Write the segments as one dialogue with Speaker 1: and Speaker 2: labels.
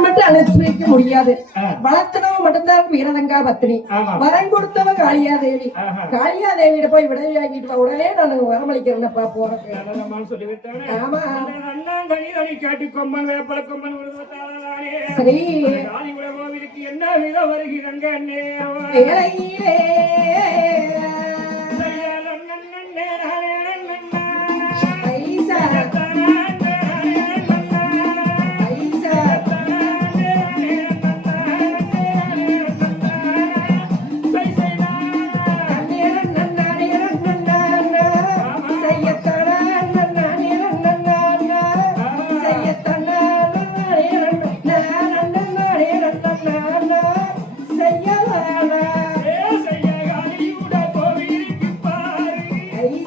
Speaker 1: மட்டும் அனுப்பிச்சு வைக்க முடியாது. வளர்த்தனவ மட்டும்தான் வீரதங்கா பத்தினி. வரம் கொடுத்தவ காளியா தேவி. காளியா தேவியிட போய் விடவி வாங்கிட்டு வா உடனே நான் வரமளிக்கிறேன்ப்பா போறேன். ஆமா.
Speaker 2: காட்டி கொம்பன் வேப்பல கொம்பன்.
Speaker 1: சரி
Speaker 2: என்ன விதம் வருகிறங்க அண்ணே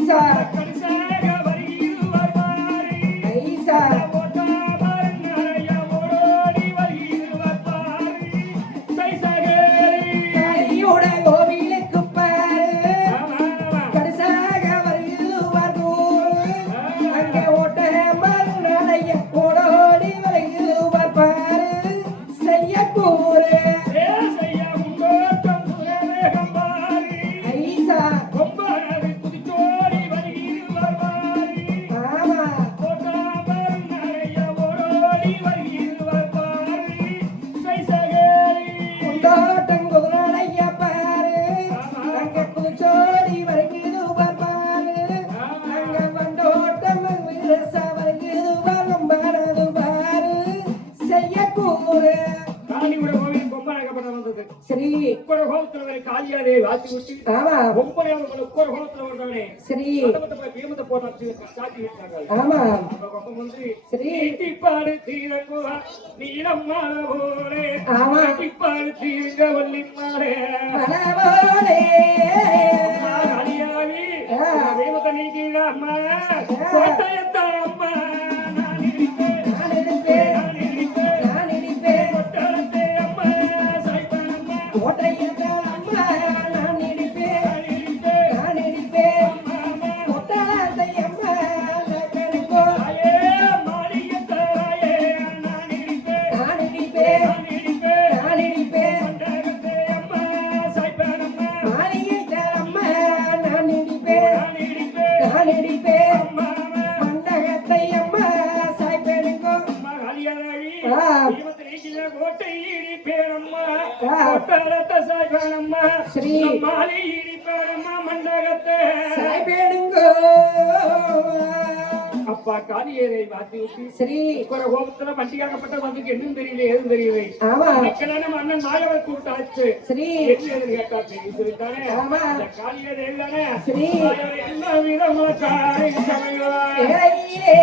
Speaker 1: Exactly. சரி.
Speaker 2: காலியாதே வாத்தி விட்டு
Speaker 1: ஆமா
Speaker 2: ஒன்பது உட்கொரு கோலத்துல வந்தானே
Speaker 1: சரி.
Speaker 2: பீமத்தை போட்டு சாத்தி விட்டாங்க
Speaker 1: ஆமா.
Speaker 2: வந்து
Speaker 1: சரி.
Speaker 2: நீட்டிப்பாடு தீரங்குவா நீளம்மான போலே
Speaker 1: ஆமா.
Speaker 2: நீட்டிப்பாடு தீங்க வள்ளிமாரே
Speaker 1: மனவோலே
Speaker 2: அடியாவி நீங்க அம்மா அம்மா
Speaker 1: ஆ.
Speaker 2: கொட்டாரத்தை சாய்ப்பானம்மா
Speaker 1: சரி.
Speaker 2: மாலி இடிப்பேனம்மா மண்டகத்தை
Speaker 1: சாய்ப்பேனுங்கோ
Speaker 2: அப்பா காலியரை மாத்தி விட்டு
Speaker 1: சரி
Speaker 2: ஒரு கோபத்துல வண்டியாகப்பட்ட வந்து என்னன்னு தெரியல ஏதும் தெரியல
Speaker 1: ஆமா
Speaker 2: நம்ம அண்ணன் மாயவர் கூட்டாச்சு
Speaker 1: சரி
Speaker 2: என்ன கேட்டா தெரியும் சொல்லிட்டானே
Speaker 1: ஆமா.
Speaker 2: இந்த காளியர் இல்லைனே
Speaker 1: சரி.
Speaker 2: என்ன விதமா காரை சமையலா
Speaker 1: ஏழையிலே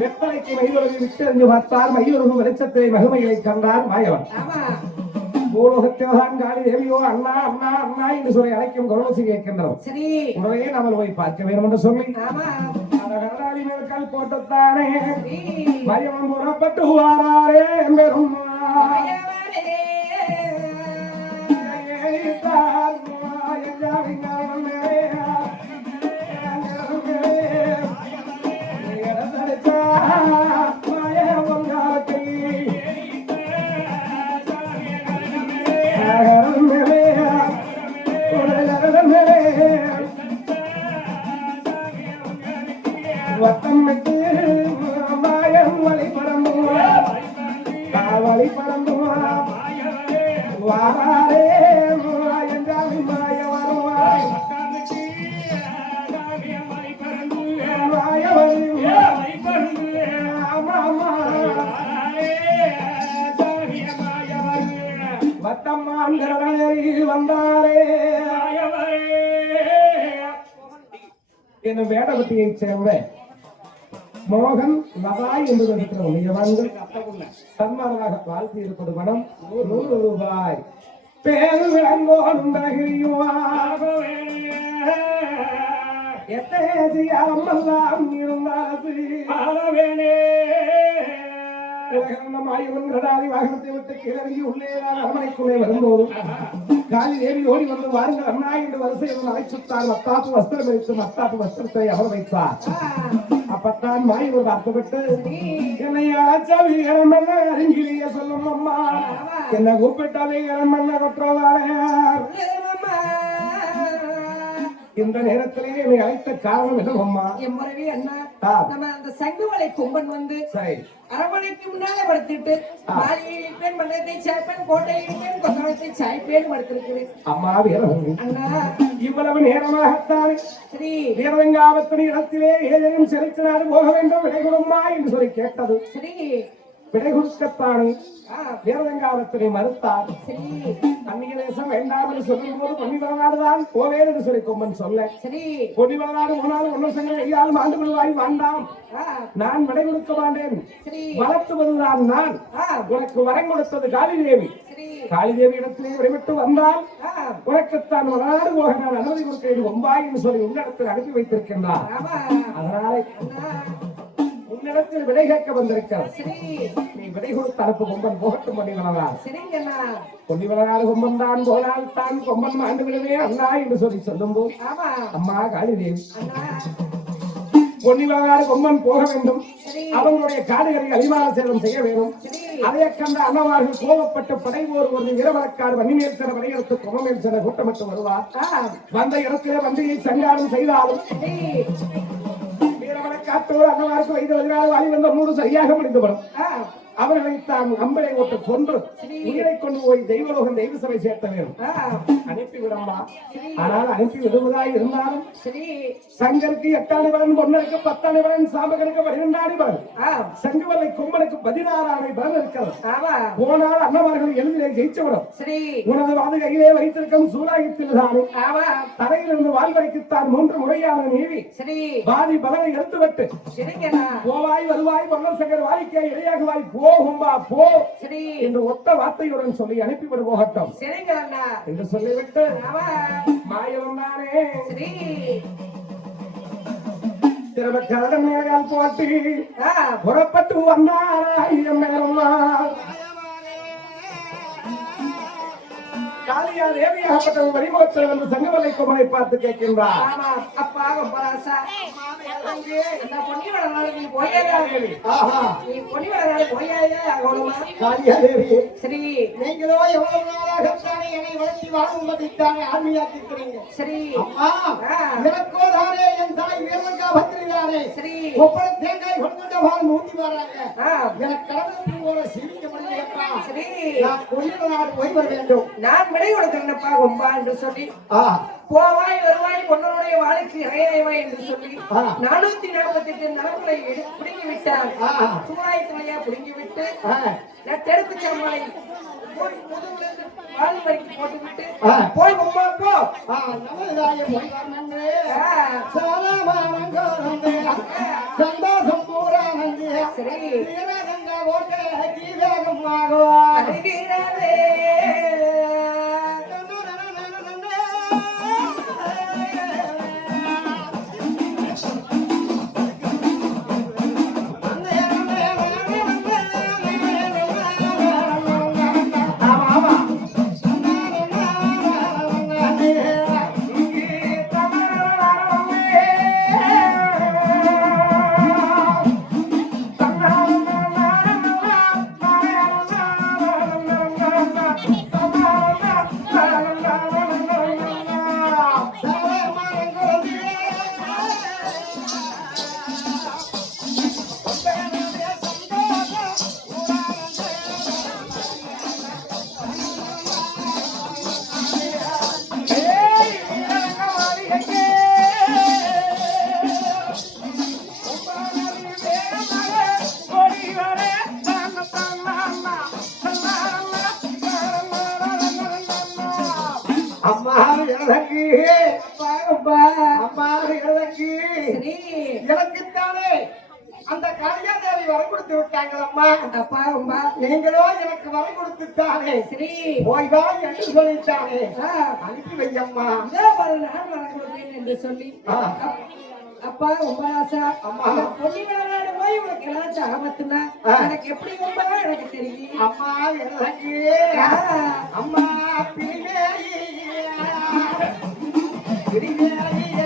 Speaker 2: வெத்தலைக்கு மையுறவு விட்டறிஞ்சு பார்த்தார். மையுறவு வெளிச்சத்திலே மகிமைகளை கண்டார் மாயவன். பூலோகத்தில்தான் காளி தேவியோ அண்ணா அண்ணா அண்ணா என்று சொல்லி அழைக்கும் கருணசி கேட்கின்றோம்
Speaker 1: சரி.
Speaker 2: உடனே நாமல் போய் பார்க்க வேண்டும் என்று சொல்லி. போட்டுத்தானே. புறப்பட்டு வாராரே பெரும்
Speaker 3: Sacaram என்னும் சேர்ந்த மோகன் லதாய் என்று இருக்கிற உயர்வான்கள் சன்மானமாக வாழ்த்தி இருப்பது மனம். நூறு ரூபாய். பேரு விளங்கோடும் எத்தேசியாமெல்லாம் இருந்தாது மாயவன் வாகனத்தை விட்டு கிளறி உள்ளே அரமனைக்குள்ளே வரும்போது காலி தேவி ஓடி வந்து வாருங்கள் அண்ணா என்று வரிசையில் அழைச்சுத்தார் மத்தாப்பு வஸ்திரம் வைத்து மத்தாப்பு வஸ்திரத்தை அவர் வைத்தார் அப்பத்தான் மாய் ஒரு அர்த்தப்பட்டு என்னை அழைச்ச வீரம் என்ன அறிஞ்சிலிய சொல்லும் அம்மா என்ன கூப்பிட்ட இந்த நேரத்திலே என்னை அழைத்த காரணம் என்ன அம்மா
Speaker 1: என் முறவே
Speaker 3: ஆ.
Speaker 1: நம்ம அந்த சங்குவலை கொம்பன் வந்து
Speaker 3: சரி.
Speaker 1: அரவணைக்கு முன்னால படுத்துட்டு மாளிகையில் இருப்பேன் மன்னத்தை சாய்ப்பேன் கோட்டையில் இருப்பேன் கொத்தளத்தை சாய்ப்பேன் படுத்திருக்கிறேன்
Speaker 3: அம்மா வீரம்
Speaker 1: அண்ணா.
Speaker 3: இவ்வளவு நேரமாகத்தான்
Speaker 1: சரி.
Speaker 3: வீரவங்காவத்தின் இடத்திலே ஏதேனும் சிறைத்து நாடு போக வேண்டும் விடை கொடுமா என்று சொல்லி கேட்டது.
Speaker 1: சரி.
Speaker 3: விடை கொடுக்கத்தானே
Speaker 1: ஆ,
Speaker 3: வீரவங்காவத்தினை மறுத்தார்.
Speaker 1: சரி.
Speaker 3: வேண்டாம் என்று சொல்லும் போது பொன்னிவரநாடுதான் போவேன் என்று சொல்லி கொம்பன் சொல்ல.
Speaker 1: சரி.
Speaker 3: பொன்னிவரநாடு போனால் ஒன்றும் சங்க ஐயால் ஆண்டு விடுவாய் வேண்டாம் நான் விடை கொடுக்க மாட்டேன். வளர்த்துவதுதான் நான். உனக்கு வரம் கொடுத்தது காளிதேவி. காளிதேவி இடத்திலே விடைபெற்று வந்தால் உனக்குத்தான் வளநாடு போக நான் அனுமதி கொடுக்கிறேன். ஒம்பாய் என்று சொல்லி உன்னிடத்தில் அனுப்பி வைத்திருக்கின்றார்
Speaker 1: ஆமா.
Speaker 3: அதனாலே உன்னிடத்தில் விடை கேட்க வந்திருக்கிறார். நீ விடை கொம்பன் போகட்டும் கொம்பன் தான் போனால் தான் கொம்பன் ஆண்டு விடுவே அண்ணா என்று சொல்லி சொல்லும்போது
Speaker 1: ஆமா.
Speaker 3: அம்மா காளிதேவி
Speaker 1: அண்ணா
Speaker 3: பொன்னி வளராது கொம்பன் போக வேண்டும். அவங்களுடைய காடுகளை அழிவார சேதம் செய்ய வேண்டும். அதை கண்ட அண்ணவார்கள் கோபப்பட்டு படை போர் ஒரு இரவலக்காடு வன்னிமேல் சென வரையறுத்து குமமேல் சென கூட்டமிட்டு வருவார். வந்த இடத்திலே வந்தியை சங்காரம் செய்தாலும்
Speaker 1: காத்தோடு
Speaker 3: வீரவலக்காட்டோடு அண்ணவாருக்கு வைத்து வருகிறார் வாலி வந்த சரியாக முடிந்துவிடும்
Speaker 1: ஆ,
Speaker 3: அவர்களை தான் அம்பரை ஓட்டு கொன்று. உயிரை கொண்டு போய் தெய்வலோகம் தெய்வ சபை சேர்த்த வேண்டும். அனுப்பி விடம்மா
Speaker 1: சரி.
Speaker 3: ஆனால் அனுப்பி விடுவதாய் இருந்தாலும் சங்கருக்கு எட்டாணி பலன் பொன்னருக்கு பத்தாணி பலன் சாம்பகனுக்கு பன்னிரெண்டாணி பலன் சங்குவலை கொம்பனுக்கு பதினாறாணி பலன் இருக்கிறது. போனால் அண்ணமார்கள் எளிதிலே ஜெயிச்சுவிடும்
Speaker 1: சரி.
Speaker 3: உனது வாது கையிலே வைத்திருக்கும் சூலாயத்தில் தானே
Speaker 1: ஆமா
Speaker 3: தலையிலிருந்து வாழ்வரைக்குத்தான் மூன்று முறையான நீவி. பாதி பலனை எடுத்துவிட்டு போவாய் வருவாய் மன்னர் சங்கர் வாய்க்கே இடையாகுவாய் போகும்பா போ.
Speaker 1: சரி.
Speaker 3: என்று ஒத்த வார்த்தையுடன் சொல்லி அனுப்பிவிடு போகட்டும்.
Speaker 1: சரிங்க அண்ணா
Speaker 3: என்று சொல்லிவிட்டு மாயவன் தானே.
Speaker 1: சரி.
Speaker 3: திரும்ப கரடன் மேகால் போட்டி புறப்பட்டு வந்தாராய் எம்மேலம்மாள். காளியா தேவியாகப்பட்ட வழிமுகத்தில் வந்து சங்கவலை குமரை பார்த்து கேட்கின்றார்.
Speaker 1: அப்பா ரொம்ப சரி.
Speaker 4: நீங்களோ எவ்வளவு நாளாகத்தானே என்னை வளர்த்தி வாழும்படித்தானே ஆர்மியாக்கிருக்கிறீங்க
Speaker 1: சரி.
Speaker 4: அம்மா. எனக்கோ தானே என் தாய் வீரமங்கா பத்திரிகாரே
Speaker 1: சரி.
Speaker 4: ஒப்பனை தேங்காய் கொடுத்துட்ட பால் ஊத்தி வர்றாங்க எனக்கு கடவுள் போல சிரிக்க முடியலப்பா.
Speaker 1: சரி.
Speaker 4: நான் கொஞ்ச நாள் போய் வர வேண்டும்.
Speaker 1: நான் விடை கொடுக்கிறேன்ப்பா கொம்பா என்று சொல்லி. போவாய் வருவாய் பொன்னனுடைய வாழ்க்கை இறையறைவாய் என்று சொல்லி. நானூத்தி நாற்பத்தி எட்டு நலங்களை எடு- பிடுங்கி விட்டார்
Speaker 4: ஆ.
Speaker 1: சூழாயத்திலையா பிடுங்கி விட்டு போய் முதுகுலேருந்து வால் வரைக்கும் போட்டு விட்டு
Speaker 4: ஆ.
Speaker 1: போய் கொம்பா போ.
Speaker 4: சந்தோஷம் பூரானந்தே
Speaker 1: சரி.
Speaker 4: அந்த கலியாதேவி வரம் கொடுத்து விட்டாங்களம்மா.
Speaker 1: அப்பா அம்மா
Speaker 4: நீங்களோ எனக்கு வரம் கொடுத்துத்தானே
Speaker 1: சரி.
Speaker 4: போய் வா என்று சொல்லித்தானே
Speaker 1: ஆ,
Speaker 4: அனுப்பி வையம்மா.
Speaker 1: பாரு நான் வரம் கொடுத்தேன் என்று சொல்லி. அப்பா ரொம்ப ஆசை.
Speaker 4: அம்மா.
Speaker 1: அந்த பொன்னி விளையாடு போய் உனக்கு ஏதாச்சும் ஆபத்துனா. எனக்கு எப்படி ரொம்ப எனக்கு தெரியும்.
Speaker 4: அம்மா எனக்கு. அம்மா பிரிவேயி பிரிவேயி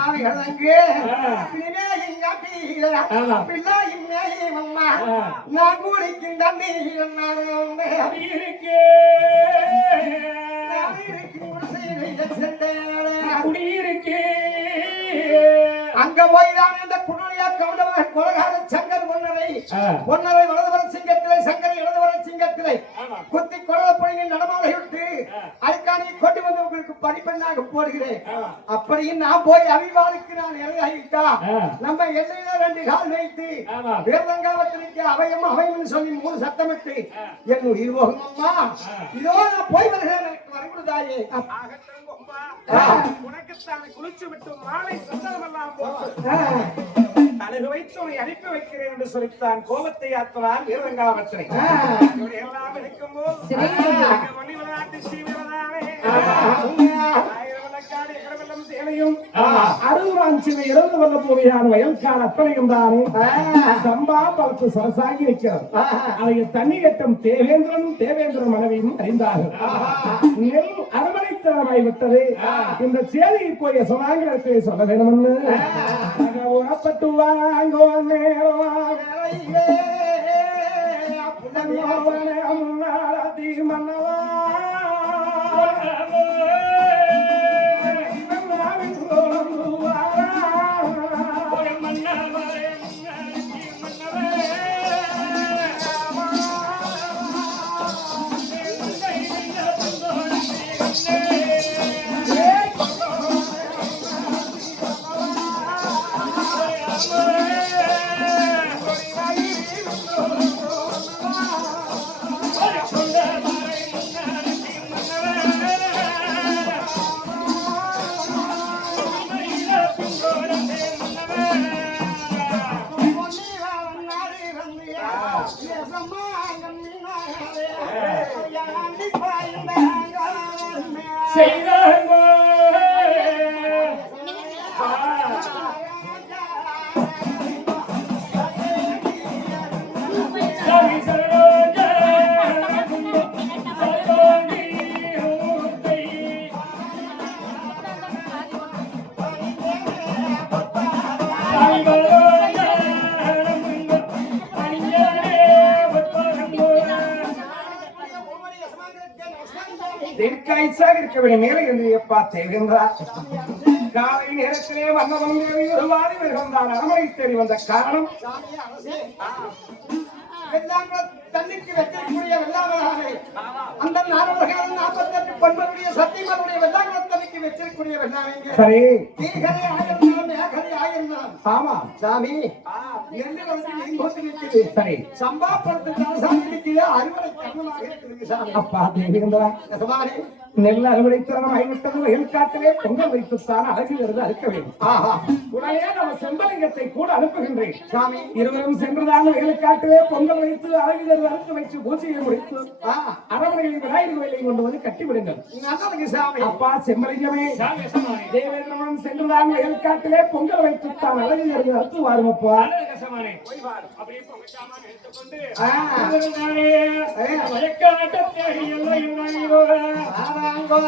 Speaker 4: அம்மா இழங்கு பிள்ளையும் மேயும் அம்மா. நான் குளிக்கும் தண்ணி நான் சென்றேனே. அங்க போய் தான் இந்த குடலியா கவுண்டவர் கொலகார சங்கர் பொன்னரை பொன்னரை வலதுவர சிங்கத்திலே சங்கரை இடதுவர சிங்கத்திலே. குத்தி குடல பொழியில் நடமாலை விட்டு அதுக்கான கொண்டு வந்து உங்களுக்கு படிப்பெண்ணாக போடுகிறேன். அப்படியும் நான் போய் அவிவாளுக்கு நான் இறங்காயிட்டா நம்ம எல்லையில ரெண்டு கால் வைத்து வேதங்காவத்திற்கு அவயம் அவயம் சொல்லி மூணு சத்தமிட்டு என் உயிர் போகும் அம்மா. இதோ நான் போய் வருகிறேன் எனக்கு வரக்கூடாயே
Speaker 3: உனக்குத்தான் குளிச்சு விட்டு மாலை சந்தனமெல்லாம்
Speaker 1: ஆ.
Speaker 3: அழகு வைத்து உன்னை அனுப்பி வைக்கிறேன் என்று சொல்லித்தான் கோபத்தை ஆற்றுவார் வீரங்காவத்திரை
Speaker 1: ஆ.
Speaker 3: இப்படி எல்லாம் இருக்கும்போது மணி விளையாட்டு சீவிரதானே இறந்து வல்ல போவையான வயல்கால் அத்தனையும் தானே சம்பா பலத்து சரசாகி நிற்கிறது அதை தண்ணி கட்டும் தேவேந்திரன் தேவேந்திர மனைவியும் அறிந்தார்கள். நெல் அரவணைத்தனமாய் விட்டது. இந்த சேலையை போய் சொன்னாங்க சொல்ல வேணும்னு. உணப்பட்டு வாங்கோ நேரம். முன்னாடி மன்னவா.
Speaker 2: செய்தாங்கோ
Speaker 3: வேண்டிய மேலே என்று எப்பா தேர்கின்றார் காலை நேரத்திலே வந்தவன் தேவி ஒரு வாரி வருகின்றான். அரமனை தேடி வந்த காரணம்?
Speaker 4: தண்ணிக்கு வைக்கக்கூடிய வெள்ளாமலாரே அந்த பண்புடைய தண்ணிக்கு வெள்ளாமைங்க
Speaker 3: சரி. ஆமா.
Speaker 4: சாமி வந்து நிற்குது.
Speaker 3: சரி.
Speaker 4: நிற்குது. அறுவடை சாமி.
Speaker 3: அப்பா
Speaker 4: நெசமானே
Speaker 3: நெல் அறுவடை திறனம் ஆகிவிட்டது வயல் காட்டிலே பொங்கல் வைத்துத்தான் அழகு இருந்து அறுக்க வேண்டும்.
Speaker 4: ஆஹா.
Speaker 3: உடனே நம்ம செம்பலிங்கத்தை கூட அனுப்புகின்றேன்.
Speaker 4: சாமி.
Speaker 3: இருவரும் சென்றுதான் வயல் காட்டிலே பொங்கல் வைத்து அழகு இருந்து அறுத்து வைத்து பூஜையை முடித்து அரவணையில் விநாயகர் கோயிலை கொண்டு வந்து கட்டிவிடுங்கள்.
Speaker 4: சாமி.
Speaker 3: அப்பா செம்மலிங்கமே தேவேந்திரன் சென்றுதான் வயல் காட்டிலே பொங்கல் வைத்துத்தான் அழகு இருந்து அறுத்து வாருமப்பா
Speaker 4: ஆராங்கோ Amen.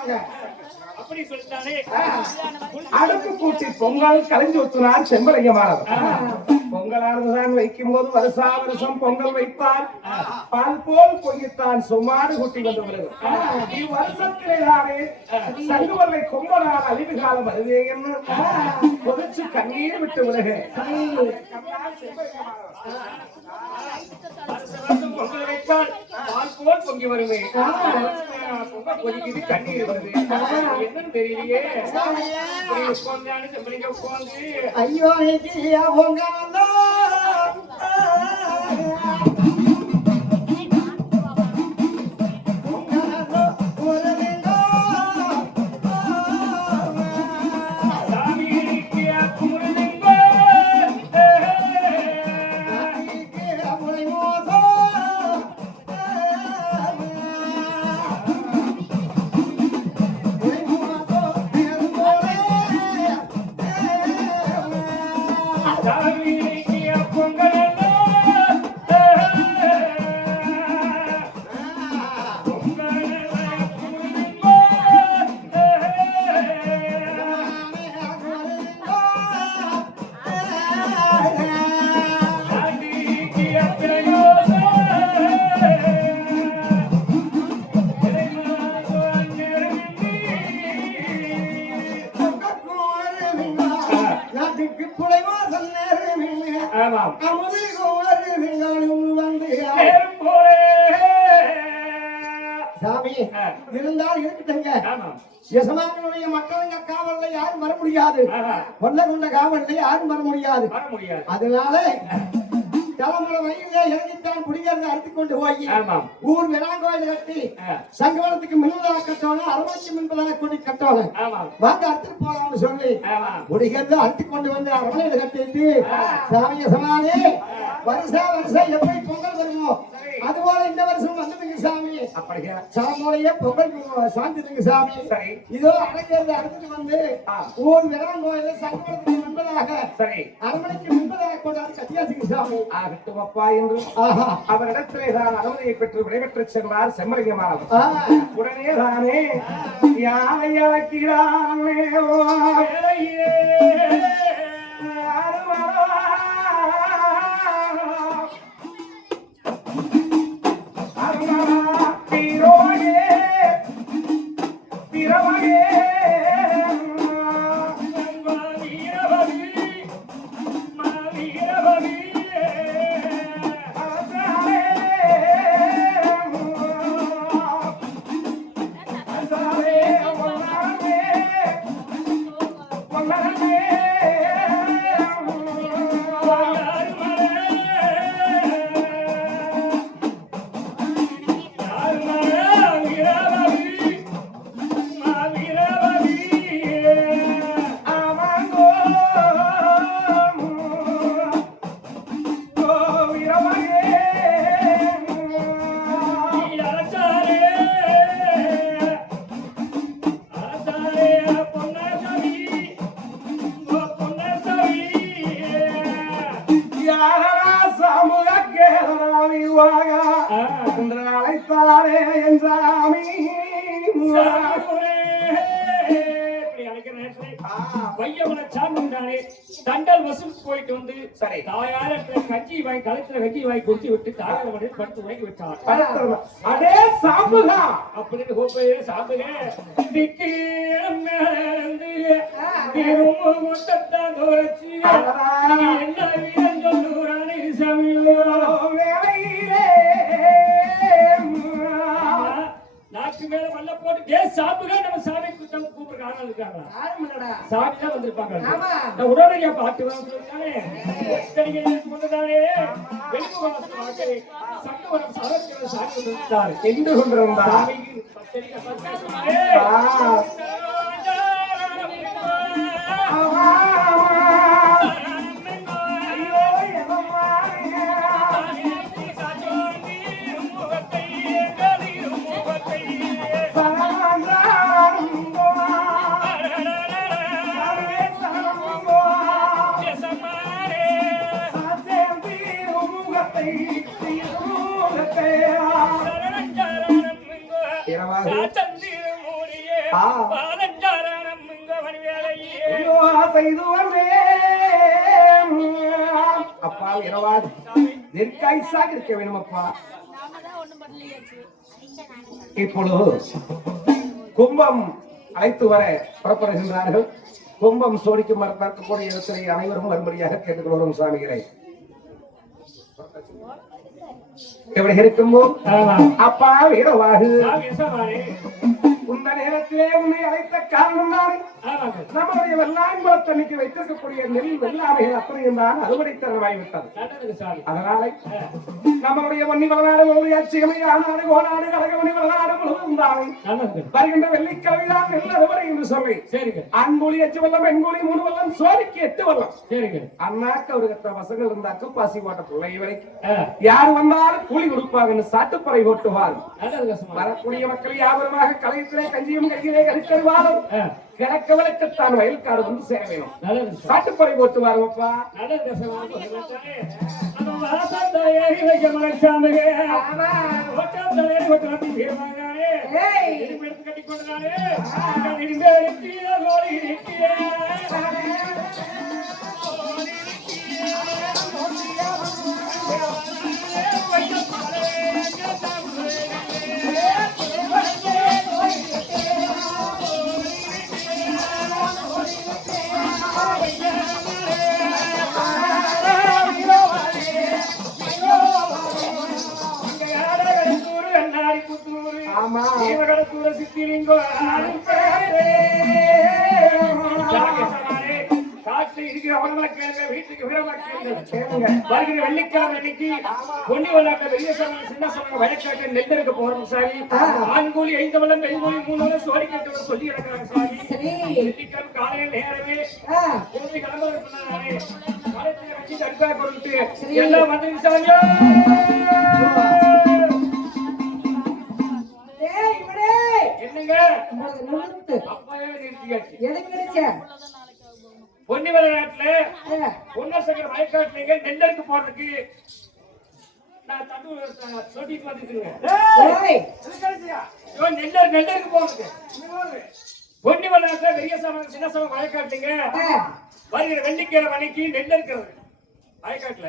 Speaker 4: நீங்க குடிச்சிட்டு வாங்க
Speaker 2: அப்படி சொல்லிட்டாலே
Speaker 3: அடுப்பு கூட்டி பொங்கல் கலைஞ்சு ஊத்துனார் செம்பலிங்கமானவர் பொங்கலானதுதான் வைக்கும் போது வருஷா வருஷம் பொங்கல் வைப்பார். பால் போல் பொங்கித்தான் சுமாறு குட்டி வந்து வருகிறது இவ்வருஷத்திலே தானே சங்குவல்லை கொம்பனார் அழிவு காலம் வருதே என்று. கொதிச்சு கண்ணீர் விட்டு விலகு.
Speaker 2: பொங்கி வருமே பொங்கல் கொதிக்குது கண்ணீர் வருது என்னன்னு தெரியலையே இப்படி உட்கார்ந்தானு உட்கார்ந்து
Speaker 4: ஐயோ நீக்கு பொங்க வந்தோ காவல்ல யாரும் வர முடியாது. கொல்ல கொண்ட காவல்ல யாரும் வர முடியாது. அதனால தலைமுறை வழியில இறங்கித்தான் குடிக்கிறத அறுத்து கொண்டு போய் ஊர் விளாங்கோயில் கட்டி. சங்கவனத்துக்கு முன்பதாக கட்டணும் அரவணைக்கு முன்பதாக கொண்டு கட்டணும் வாங்க அறுத்துட்டு போலாம்னு சொல்லி குடிக்கிறத அறுத்து கொண்டு வந்து அரவணையில கட்டிட்டு சாமிய சமாளி வருஷா வருஷம் எப்படி பொங்கல் வருமோ அதுபோல இந்த வருஷம் வந்ததுங்க சாமி.
Speaker 3: அப்படியா
Speaker 4: சாமியோடைய பொங்கல் சாமி.
Speaker 3: சரி.
Speaker 4: இதோ அடைக்கிறது அடுத்துட்டு வந்து ஊர் விளாங்கோயில சங்கவனத்துக்கு முன்பதாக
Speaker 3: சரி.
Speaker 4: அரவணைக்கு முன்பதாக கொண்டாந்து கட்டியாச்சுங்க சாமி.
Speaker 3: ஆகட்டும் அப்பா என்று.
Speaker 4: ஆஹா.
Speaker 3: அவரிடத்திலே தான் அனுமதியை பெற்று விடைபெற்று சென்றார் செம்மலிங்கமானவர்.
Speaker 4: ஆ.
Speaker 3: உடனே தானே. யாரை அழைக்கிறானே
Speaker 2: Tira a
Speaker 3: அழைத்தாரே என் சாமி
Speaker 2: சாமுரே. இப்படி அழைக்கிற நேரத்தில் பையவனை சாமிண்டானே தண்டல் வசூல் போயிட்டு வந்து
Speaker 3: சரி.
Speaker 2: தாயார் கஞ்சி வாங்கி கழுத்துல கஞ்சி வாங்கி குடிச்சு விட்டு தாயார் உடனே படுத்து உறங்கி விட்டார்
Speaker 3: அடே சாம்புகா
Speaker 2: அப்படின்னு கூப்பிடு சாப்பிடுங்க திக்கு தோரச்சு என்ன சொல்லுறானே சாமியோ? நாக்கு மேல மல்ல போட்டு டே சாப்பிடுங்க. நம்ம சாமி குத்தம் கூப்பிடுற ஆள் இருக்காங்க
Speaker 1: யாரும் இல்லடா.
Speaker 2: சாமி தான் வந்திருப்பாங்க.
Speaker 1: ஆமா.
Speaker 2: நான் உடனடியா பாட்டு வாங்கிட்டானே சங்கவரம் சரஸ்வர சாமி
Speaker 3: என்று கொண்டிருந்தார்.
Speaker 2: சாமிக்கு.
Speaker 3: இப்பொழுது கும்பம் அழைத்து வர புறப்படுகின்றார்கள். கும்பம் சோடிக்கு மரத்தாக்கக்கூடிய இடத்திலே அனைவரும் வரும்படியாக கேட்டுக்கொள்கிறோம் சுவாமிகளை. எப்படி இருக்கும்போ? அப்பா வீரவாகு இந்த நேரத்திலே உன்னை அழைத்த காரணம் தான் நம்முடைய வெள்ளாம்பரத்தன்னைக்கு வைத்திருக்கக்கூடிய நெல் வெள்ளாமைகள் அத்தனையும் தான் அறுவடை
Speaker 2: சாமி.
Speaker 3: அதனால நம்மளுடைய வன்னி வளநாடு அச்சியமை ஆனாடு கோனாடு கழகமணி வளநாடு முழுவதும் தான். வருகின்ற வெள்ளிக்கிழமைதான் நெல் அறுவடை என்று சொல்லி. அன்புலி அச்சு வெள்ளம் பெண்குழி மூணு வெள்ளம் சோழிக்கு எட்டு
Speaker 2: சரிங்க
Speaker 3: அண்ணாக்கு அவருக்கு பசங்கள் இருந்தாக்க பாசி போட்ட பிள்ளை வரைக்கும் யார் வந்தாலும் கூலி கொடுப்பாங்கன்னு சாட்டுப்பறை ஓட்டுவார். வரக்கூடிய மக்கள் யாவருமாக கலையத்திலே கஞ்சியும் கையிலே கழித்தருவாரும்
Speaker 2: ஆ,
Speaker 3: கிழக்க விளக்கத்தான் வயல்காடு வந்து சேர வேணும்
Speaker 2: நல்லதுங்க சாமி.
Speaker 3: சாட்டுப்பறை ஓட்டுவாருங்கப்பா
Speaker 2: வருகிற வெள்ளிக்கிழமை அன்னைக்கு பொன்னி பெரிய சமயம் சின்ன சமயம் வழக்காட்டு நெல் இருக்க போறோம் சாமி. ஆண் கூலி ஐந்து வளம் பெண் கூலி மூணு வளம் சொல்லி இருக்கிறாங்க சாமி. வெள்ளிக்கிழமை காலையில் நேரமே காலத்துல வச்சு கொடுத்து எல்லாம் வந்து சாமியோ.
Speaker 1: ஏய் இவனே.
Speaker 2: என்னங்க? அப்பாவே நிறுத்தியாச்சு.
Speaker 1: எதுக்கு நினைச்ச
Speaker 2: பொன்னி விளையாட்டுல
Speaker 1: ஆ,
Speaker 2: பொன்னர் சங்கர் வயக்காட்டுலங்க நெல்லருக்கு போறதுக்கு. நான் தட்டு சொல்லிட்டு ஐயோ, நெல்லர் நெல்லருக்கு போறதுக்கு. பொன்னி விளையாட்டுல பெரிய சமயம் சின்ன சமயம் வயக்காட்டுங்க வருகிற வெள்ளிக்கிழமை அன்னைக்கு நெல் இருக்கிறது வயக்காட்டுல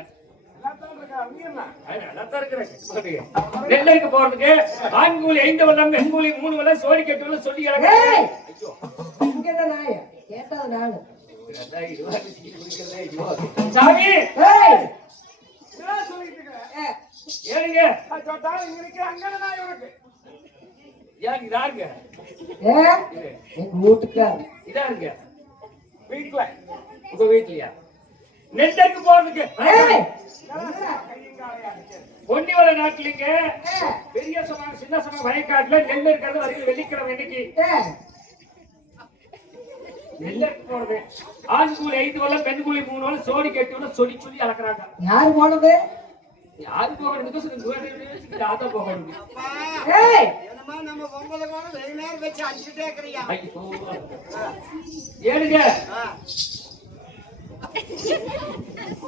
Speaker 2: நெல்லருக்கு போறதுக்கு ஆண் கூலி ஐந்து வல்லம் பெண் கூலி மூணு வல்லம் சோடி கட்டு சொல்லி கிடக்கு
Speaker 1: கேட்டது நானு.
Speaker 2: சாமி! ஏனுங்க ஏன் இதாருங்க இதாருங்க.
Speaker 3: வீட்டுல
Speaker 2: உங்க வீட்லயா நெல்லருக்கு போறதுக்கு? பொன்னிவள நாட்டுலங்க. பெரிய சமயம் சின்ன சமயம் வயக்காட்டுல நெல் இருக்கிறது வருகிற வெள்ளிக்கிழமை இன்னைக்கு ஆண் கூலி ஐந்து வல்லம் பெண் கூலி மூணு வல்லம் சோடி கட்டு வல்லம் சொல்லி சொல்லி அளக்குறாங்க
Speaker 1: யார் போனது?
Speaker 2: யாரு போகணும் தாத்தா போகணும். ஏனுங்க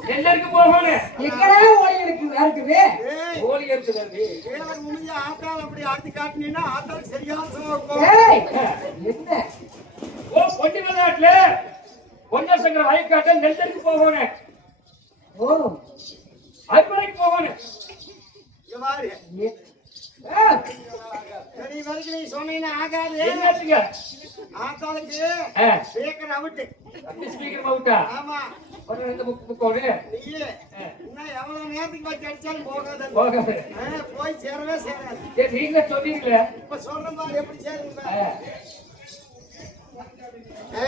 Speaker 2: நெல்லருக்கு போகணும்.
Speaker 1: எங்கடா ஓடி இருக்கு? இருக்குது.
Speaker 2: கோழி இருக்குது.
Speaker 4: கீழே முடிஞ்ச ஆத்தாள் அப்படி ஆட்டி காட்டினீங்கன்னா ஆத்தாள் சரியான
Speaker 1: என்ன?
Speaker 2: ஓ பொன்னி விளையாட்டுல பொன்னர் சங்கர வயக்காட்ட நெல்லருக்கு போகணும்.
Speaker 1: ஓ.
Speaker 2: அறுவடைக்கு போகணும்.
Speaker 4: சொன்னீங்கன்னா ஆகாது. ஆத்தாளுக்கு
Speaker 2: ஆ,
Speaker 4: பேக்கர் அவுட்டு
Speaker 2: ஸ்பீக்கர் மவுட்டா
Speaker 4: ஆமா. போய் சேரவே சேராது.
Speaker 2: ஏ, நீங்களே சொன்னீங்களே?
Speaker 4: இப்ப சொல்றேன் பாரு எப்படி சேருங்க?
Speaker 2: ஆ,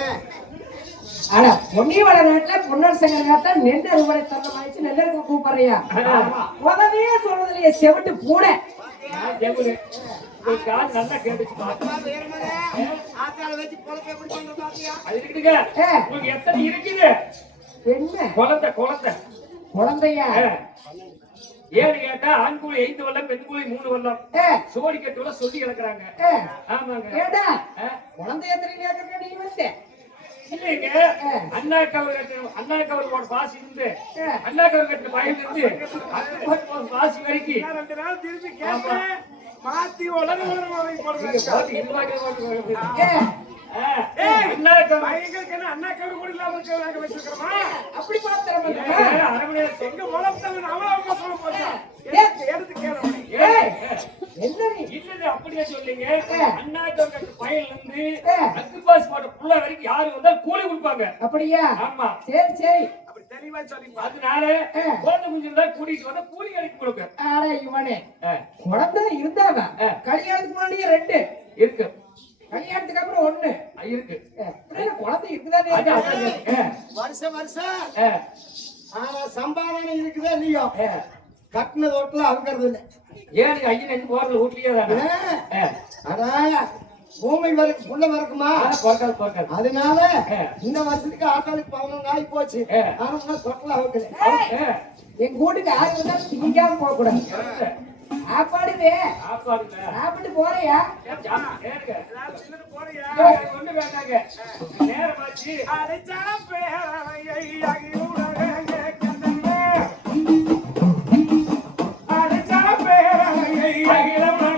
Speaker 1: அட பொன்னிவள நாட்டுல பொன்னர் சங்கர் நாட்டுல நெல் அறுவடை தருணம் ஆயிடுச்சு நெல்லருக்கு கூப்பிடுறியா? உதவியே செவிட்டு ஏ.
Speaker 2: உங்களுக்கு எத்தனை இருக்குது?
Speaker 1: என்ன?
Speaker 2: குழந்தை குழந்தை.
Speaker 1: குழந்தையா.
Speaker 2: ஏன்னு கேட்டா ஆண் கூலி ஐந்து வல்லம் பெண் கூலி மூணு வல்லம். சோடி கட்டுல சொல்லி கிடக்குறாங்க. ஆமாங்க.
Speaker 1: ஏடா. குழந்தைய தெரியாத நீ வந்து?
Speaker 2: இல்லைங்க. அண்ணா கவர் கட்டு அண்ணா கவர் போட பாசி இருந்து. அண்ணா கவர் கட்டு பயம் இருந்து பாசி வரைக்கும்
Speaker 3: ரெண்டு நாள் திருப்பி
Speaker 2: ஆமா.
Speaker 3: மாத்தி உலக உலகம் ஏய்,
Speaker 2: அண்ணா
Speaker 3: கவி கூட இல்லாம வச்சிருக்கிறோமா?
Speaker 1: அப்படி
Speaker 2: நேரம்
Speaker 3: எங்க முளத்தவன் அவ்வளவு அவசரம் போச்சா எடுத்து எடுத்து கேளு
Speaker 1: ஏய், என்ன நீ?
Speaker 2: இல்லது அப்படியே சொல்லிங்க. அண்ணா பையன்ல இருந்து. அக்கு பாஸ் போட்ட புள்ள வரைக்கும் யாரு வந்தா கூலி கொடுப்பாங்க.
Speaker 1: அப்படியா?
Speaker 2: ஆமா.
Speaker 1: சரி சரி.
Speaker 3: அப்படி தெளிவா சொல்லி
Speaker 2: அதனால. குழந்தை குஞ்சு தான் கூட்டிட்டு வந்தா கூலி கழிக்கு கொடுக்க
Speaker 1: ஆட இவனே. குழந்தை இருந்தாவ
Speaker 2: ஆ.
Speaker 1: கல்யாணத்துக்கு முன்னாடியே ரெண்டு.
Speaker 2: இருக்கு.
Speaker 1: கல்யாணத்துக்கு அப்புறம் ஒண்ணு.
Speaker 2: இருக்கு.
Speaker 1: குழந்தை இருக்குதானே?
Speaker 4: வருஷம் வருஷம் ஆனா சம்பாதனை இருக்குதே இல்லையோ. கட்டின தோட்டல அவுக்கிறது இல்லை.
Speaker 2: ஏன் ஐயன் எங்க போறது வீட்லயே தானே? ஆ,
Speaker 4: அடா பூமி வரைக்கு புள்ள வரைக்குமா?
Speaker 2: ஆனா பொறுக்காது பொறுக்காது.
Speaker 4: அதனால. இந்த வருஷத்துக்கு ஆட்டாளுக்கு பதினொன்று ஆகி போச்சு. ஆனா தொட்டில் அவுக்கல
Speaker 1: எங்க வீட்டுக்கு யாரு வந்தாலும் திங்காம போக கூடாது. சாப்பாடுவே. சாப்பிட்டு போறியா?
Speaker 2: கொண்டு வேண்டாங்க. நேரமாச்சு.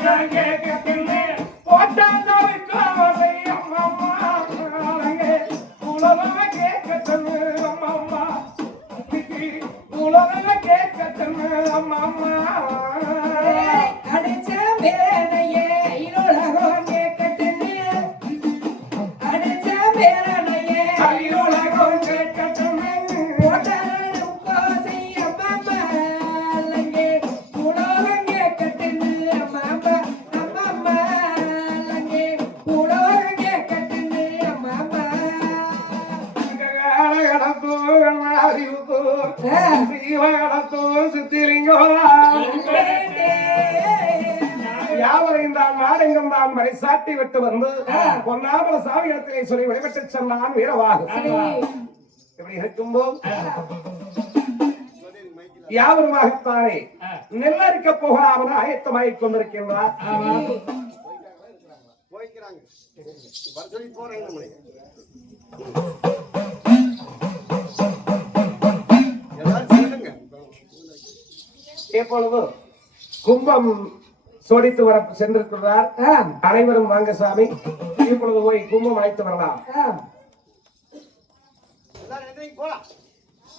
Speaker 2: நான் கேட்கவில்லை.
Speaker 3: போட்டாந்தவிக்கு அவசியம் அம்மா. உலகம் கேட்கட்டும்
Speaker 1: அம்மா அடிச்ச
Speaker 3: வேலை நாடெங்கும் தான் மறை சாட்டி விட்டு வந்து பொன்னாமல சாமி இடத்திலே சொல்லி விடைபெற்று சென்றான் வீரவாகு. இப்படி இருக்கும்போது யாவருமாகத்தானே நெல்லரிக்க போகலாம் ஆயத்தமாகிக் கொண்டிருக்கின்றார்.
Speaker 4: போய்க்கிறாங்க. போறாங்க
Speaker 3: இப்பொழுது கும்பம் சோடித்து வர சென்றிருக்கிறார். அனைவரும் வாங்க சாமி. இப்பொழுது போய் கும்பம் அழைத்து வரலாம்.
Speaker 4: போலாம்.